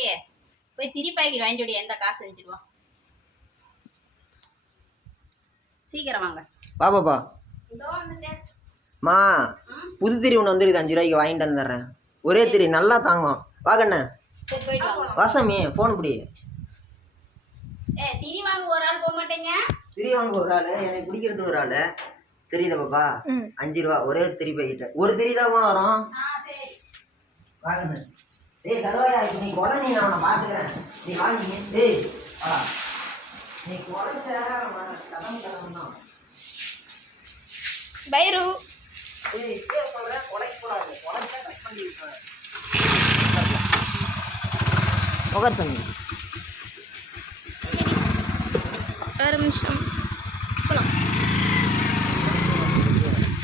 சரி போய் திரி பாக்கெட் வாங்கிட்டு எந்த காசு செஞ்சிடுவா. சீக்கிரம் வாங்க. வா பாப்பா மா புது திரி ஒன்று வந்துருக்குது அஞ்சு ரூபாய்க்கு வாங்கிட்டு வந்துடுறேன். ஒரே திரி நல்லா தாங்கும். வா கண்ணே. வாசாமி ஃபோன் பிடி. ஏ திரி வாங்க ஒரு ஆள் போக மாட்டேங்க. திரி வாங்க ஒரு ஆள் எனக்கு பிடிக்கிறது ஒரு ஆள். தெரியுதா பாப்பா? அஞ்சு ரூபா ஒரே திரி பாக்கெட்டு. ஒரு திரி தான் வரும். வாங்கண்ணே டேய் கதவாயா நீ கொலை நீ நான் அவனை பார்த்துக்கிறேன். நீ வா நீ டேய் வா. நீ குறைச்ச கதம் கதம் தான். பைரு. டேய் இப்பயே சொல்கிறேன் குறைக்கூடாது குறைச்சா கட் பண்ணி விட்டுறேன் ஒரு நிமிஷம் போலாம் நீ வா நீ என்ன என்ன அப்படியே வரைச்சிட்டு போயிடு அந்த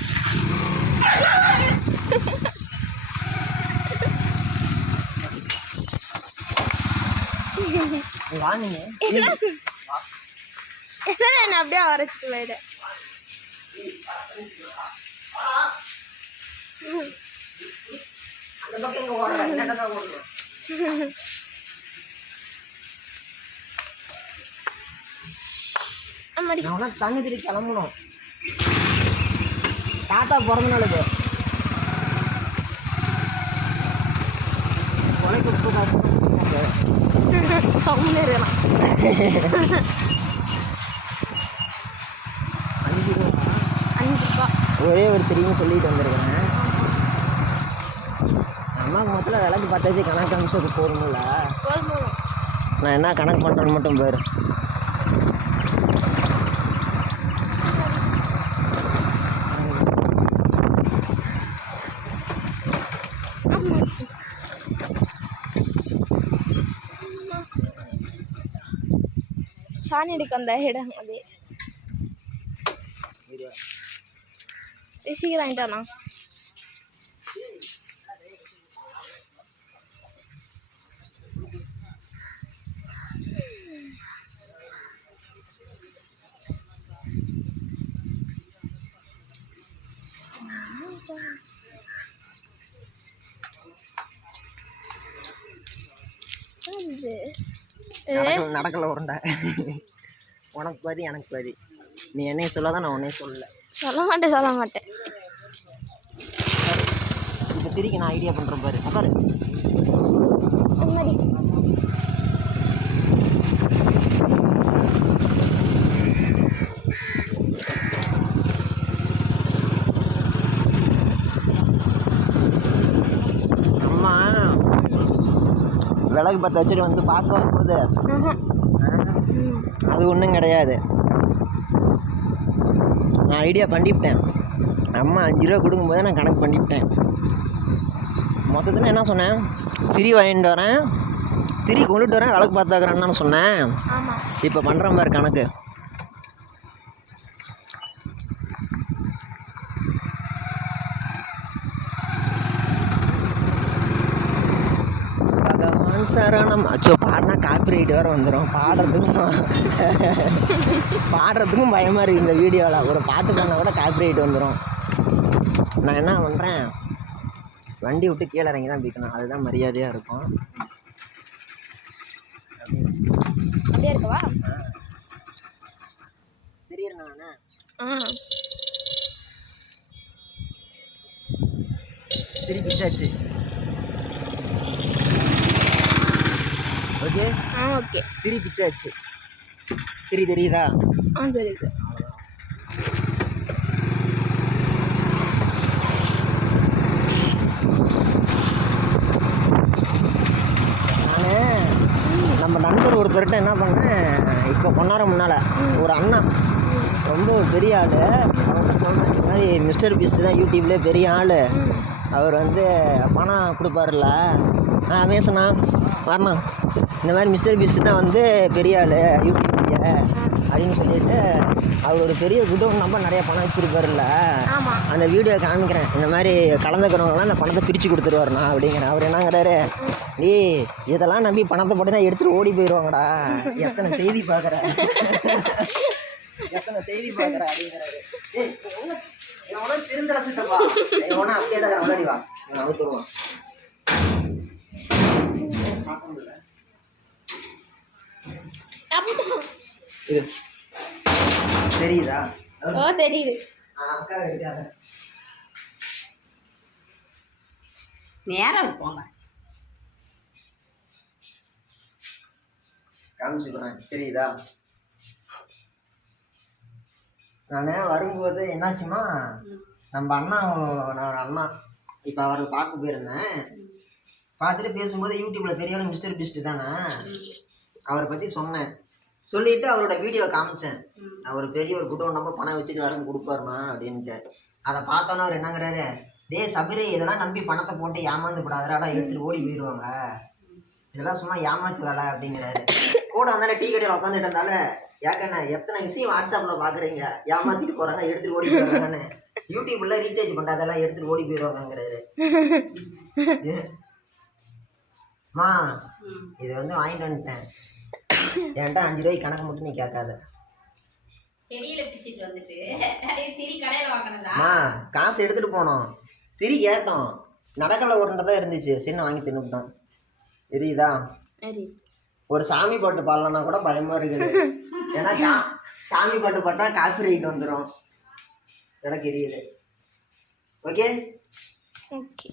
பக்கம் எங்கே ஓடுற இந்த ஓடுறேன் அம்மாடி. நான் உடனே தண்ணி திரி கிளம்பணும். தாத்தா பிறந்த நாளுக்கு கொலை கொடுத்து ரூபா ஒரே ஒரு தெரியும் சொல்லிட்டு வந்திருக்கிறேன். அம்மாவுக்கு மொத்தத்தில் விளக்கு பத்தாச்சு கணக்கு அமிச்சது போதுமில்ல போதும் போதும். நான் என்ன கணக்கு பண்ணுறேன்னு மட்டும் பாரு. சாணி எடுக்க அந்த இடம் அது சீக்கிரம் வாங்கிட்டானா இது நடக்கல உருண்டை. உனக்கு பாதி எனக்கு பாதி. நீ என்னைய சொல்லாதான் நான் உன்னைய சொல்லல. சொல்ல மாட்டேன் சொல்ல மாட்டேன். இப்போ திருக்கி நான் ஐடியா பண்ணுறேன் பாரு. உட்காரு அம்மாடி அம்மா விளக்கு பற்ற வச்சுட்டு வந்து பார்க்க வரும்போது. ம். அது ஒன்றும் கிடையாது. நான் ஐடியா பண்ணிவிட்டேன். அம்மா அஞ்சு ரூபா கொடுக்கும்போது நான் கணக்கு பண்ணிவிட்டேன். மொத்தத்தில் என்ன சொன்னேன்? திரி வாங்கிட்டு வரேன். திரி கொண்டுட்டு வரேன். விளக்கு பார்த்தாக்குறேன்னு சொன்னேன். இப்போ பண்ணுறேன் பாரு கணக்கு. பகவான் சரணம் அச்சோ பாடினா காப்பிரைட் வேறு வந்துடும் பாடுறதுக்கும் பாடுறதுக்கும் பயமாக இருக்குது இந்த வீடியோவில் ஒரு பாட்டு பண்ணால் கூட காப்பிரைட் வந்துடும் நான் என்ன பண்ணுறேன் வண்டி விட்டு கீழே இறங்கி தான் பிக்கணும் அதுதான் மரியாதையாக இருக்கும். அப்படியே இருக்கவா? தெரியறேண்ணா ஆ. திருப்பி பிச்சாச்சு. ஓகே ஆ ஓகே திரி பிச்சாச்சு. திரி தெரியுதா? ஆ நான் நம்ம நண்பர் ஒருத்தர்கிட்ட என்ன பண்ணேன் இப்போ கொண்டாட முன்னால் ஒரு அண்ணன் ரொம்ப பெரிய ஆள். அவர்கிட்ட சொன்னேன் இந்த மாதிரி மிஸ்டர் பீஸ்ட் தான் யூடியூப்லேயே பெரிய ஆள். அவர் வந்து பணம் கொடுப்பாருல்ல. ஆ பேசுண்ணா வரண்ணா இந்த மாதிரி மிஸ்டர் பீஸ்ட் தான் வந்து பெரிய ஆள் யூடியூப்லேயே அப்படின்னு சொல்லிட்டு அவர் ஒரு பெரிய குடோன் நம்ப நிறைய பணம் வச்சுருப்பாருல்ல. அந்த வீடியோ காமிக்கிறேன். இந்த மாதிரி கலந்துக்கிறவங்களாம் அந்த பணத்தை பிரித்து கொடுத்துருவாருண்ணா அப்படிங்கிறேன். அவர் என்னங்கிறாரு டேய் இதெல்லாம் நம்பி பணத்தை போட்டு தான் எடுத்துகிட்டு ஓடி போயிடுவாங்கடா எத்தனை செய்தி பார்க்குற? எத்தனை செய்தி பார்க்குற அப்படிங்கிறாரு. எவனா திருந்தர சித்தப்பா. எவனா அப்படியே தான் முன்னாடி வா. நான் அவுத்துருவான். பார்க்க முடியல தெரியுதா? ஓ தெரியுது. நேரம் போங்க. காமிச்சுக்கிறேன் தெரியுதா? நான் வரும்போது என்னாச்சுமா நம்ம அண்ணா நான் அண்ணா இப்போ அவரை பார்க்க போயிருந்தேன். பார்த்துட்டு பேசும்போது யூடியூப்பில் பெரிய ஆளு மிஸ்டர் பிஸ்ட் தானே அவரை பற்றி சொன்னேன். சொல்லிட்டு அவரோட வீடியோ காமிச்சேன். அவர் பெரிய ஒரு குட்டோன் நம்ம பணம் வச்சுட்டு வரணும் கொடுப்பாருண்ணா அப்படின்ட்டு. அதை பார்த்தோன்னே அவர் என்னங்கிறாரு டேய் சபரி இதெல்லாம் நம்பி பணத்தை போட்டு ஏமாந்து விடாதடா எடுத்துட்டு ஓடி போயிடுவாங்க இதெல்லாம் சும்மா ஏமாத்து வேலை அப்படிங்கிறாரு. கூட வந்தால டீ கடையில் உட்காந்துட்டு இருந்தால ஏக்கண்ணா எத்தனை விஷயம் வாட்ஸ்அப்பில் பார்க்குறீங்க ஏமாத்திட்டு போகிறாங்க எடுத்துட்டு ஓடி போயிடுறாங்கன்னு யூடியூப்ல ரீசார்ஜ் பண்ணுறதெல்லாம் எடுத்துட்டு ஓடி போயிடுவாங்கங்கிறாரு ம். இது வந்து வாங்கிட்டு வந்துட்டேன். என்கிட்ட அஞ்சு ரூபாய்க்கு கணக்கு மட்டும் நீ கேட்காத. அம்மா காசு எடுத்துட்டு போனோம். திரி கேட்டோம். நடக்கல உருண்டை தான் இருந்துச்சு. சின்ன வாங்கி தின்னுட்டோம் தெரியுதா? ஒரு சாமி பாட்டு பாடலன்னா கூட பயமா இருக்குது. ஏன்னா சாமி பாட்டு பாட்டா காப்பி ரைட் வந்துடும் எனக்கு தெரியுது ஓகே ஓகே